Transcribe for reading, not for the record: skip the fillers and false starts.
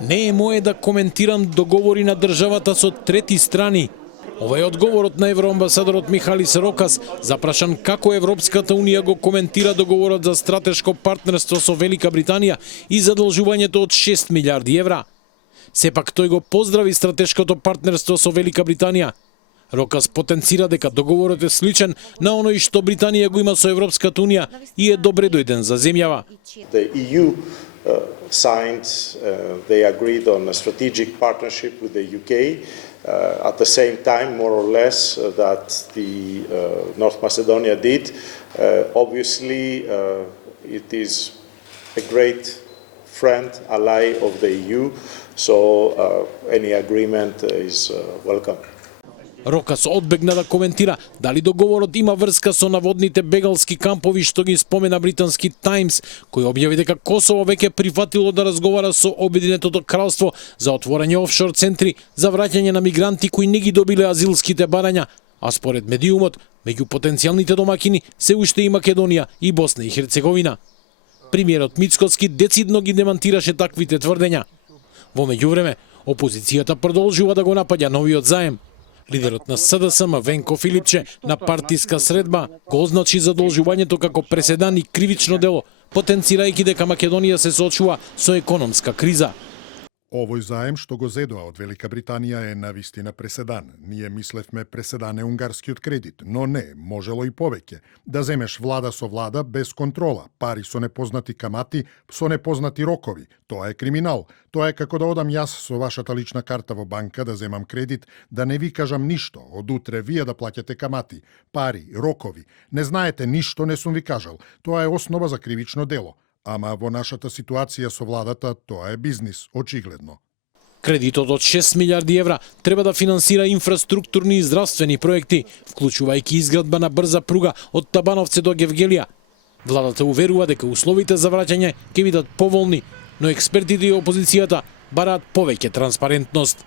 Не е мое да коментирам договори на државата со трети страни. Ова е одговорот на евроамбасадорот Михалис Рокас, запрашан како Европската унија го коментира договорот за стратешко партнерство со Велика Британија и задолжувањето од 6 милиарди евра. Сепак тој го поздрави стратешкото партнерство со Велика Британија. Рокас потенцира дека договорот е сличен на оној што Британија го има со Европската унија и е добре дојден за земјава. The EU signed, they agreed on a strategic partnership with the UK. At the same time, more or less, that the North Macedonia did. Obviously, it is a great friend, ally of the EU, so any agreement is welcome. Рокас одбегна да коментира дали договорот има врска со наводните бегалски кампови што ги спомена британски Таймс, кој објави дека Косово веќе прифатило да разговара со Обединетото кралство за отворање офшор центри за враќање на мигранти кои не ги добиле азилските барања, а според медиумот, меѓу потенцијалните домакини се уште и Македонија и Босна и Херцеговина. Премиерот Мицкоски децидно ги демантираше таквите тврдења. Во меѓувреме, опозицијата продолжува да го напаѓа новиот заем. Лидерот на СДСМ Венко Филипче на партиска средба го означи задолжувањето како преседан и кривично дело, потенцирајќи дека Македонија се соочува со економска криза. Овој заем што го зедоа од Велика Британија е навистина преседан. Ние мислевме преседан е унгарскиот кредит, но не, можело и повеќе. Да земеш влада со влада без контрола, пари со непознати камати, со непознати рокови. Тоа е криминал. Тоа е како да одам јас со вашата лична карта во банка да земам кредит, да не ви кажам ништо, од утре вие да плаќате камати, пари, рокови. Не знаете ништо, не сум ви кажал. Тоа е основа за кривично дело. Ама во нашата ситуација со владата тоа е бизнис, очигледно. Кредитот од 6 милиарди евра треба да финансира инфраструктурни и здравствени проекти, вклучувајќи изградба на брза пруга од Табановце до Гевгелија. Владата уверува дека условите за враќање ќе бидат поволни, но експертите и опозицијата бараат повеќе транспарентност.